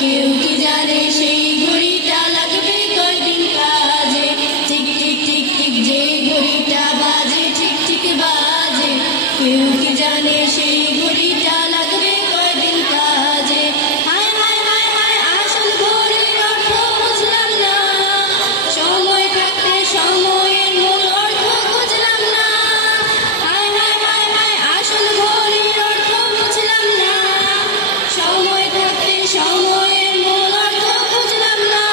কেউ কি জানে সেই ঘড়িটা লাগবে কয়দিন কাজে। টিক টিক টিক টিক যে ঘড়িটা বাজে ঠিক ঠিক বাজে, কেউ কি জানে সেই ঘড়িটা লাগবে কয়দিন কাজে। হায় হায় হায় হায় আসল ঘড়ির অর্থ বুঝলাম না, সময় থাকতে সময়ের মূল অর্থ বুঝলাম না। হায় হায় হায় হায় আসল ঘড়ির অর্থ বুঝলাম না, সময় থাকতে সময়ের মূল অর্থ বুঝলাম না।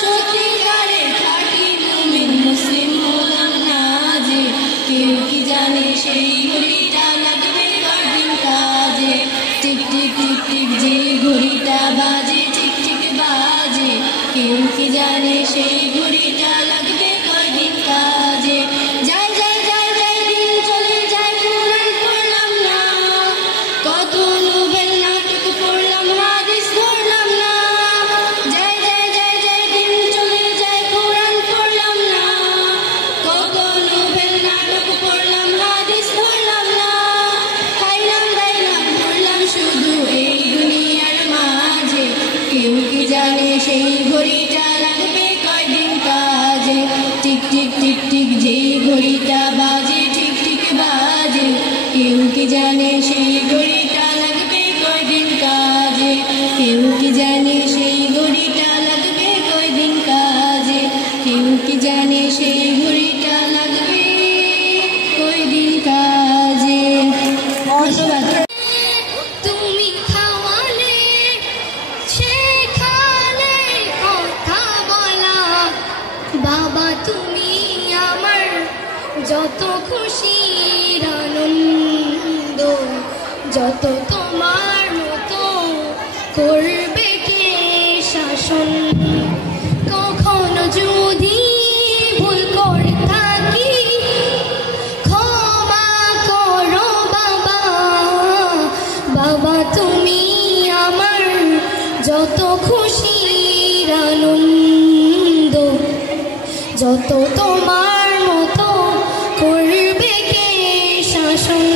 সত্যিকারের খাঁটি মুমিন মুসলিম হলাম না যে, কেউ কি জানে সেই ঘড়িটা লাগবে কয়দিন কাজে। টিক টিক টিক টিক যে ঘড়িটা বাজে ঠিক ঠিক বাজে, কেউ কি জানে সেই ঘড়িটা লাগবে কয়দিন কাজে। যায় যায় যায় যায় দিন চলে যায় কোরআন পড়লাম না, কত নোবেল নাটক পড়লাম হাদিস ধরলাম না। যায় যায় যায় যায় দিন চলে যায় কোরআন পড়লাম না, কত নোবেল নাটক পড়লাম হাদিস ধরলাম না। খাইলাম দাইলাম ঘুরলাম শুধু এই দুনিয়ার মাঝে, কেউ কি জানে সেই ঘড়িটা লাগবে কয়দিন কাজে। টিক টিক টিক টিক যেই ঘড়িটা বাজে ঠিক ঠিক বাজে, কেউ কি জানে সেই ঘড়িটা লাগবে কয়দিন কাজে। কেউ কি জানে সেই ঘড়িটা লাগবে কয়দিন কাজে, কেউ কি জানে সেই ঘড়িটা লাগবে কয়দিন কাজে। ধন্যবাদ। তুমি খাওয়ালে সেখানে কথা বলা, বাবা তুমি আমার যত খুশির আনন্দ, যত তোমার মতো করবে কে শাসন। কখনো যদি ভুল করে থাকি ক্ষমা করো বাবা, বাবা তুমি আমার যত খুশির আনন্দ, যত তোমার মতো করবে কে শাসন।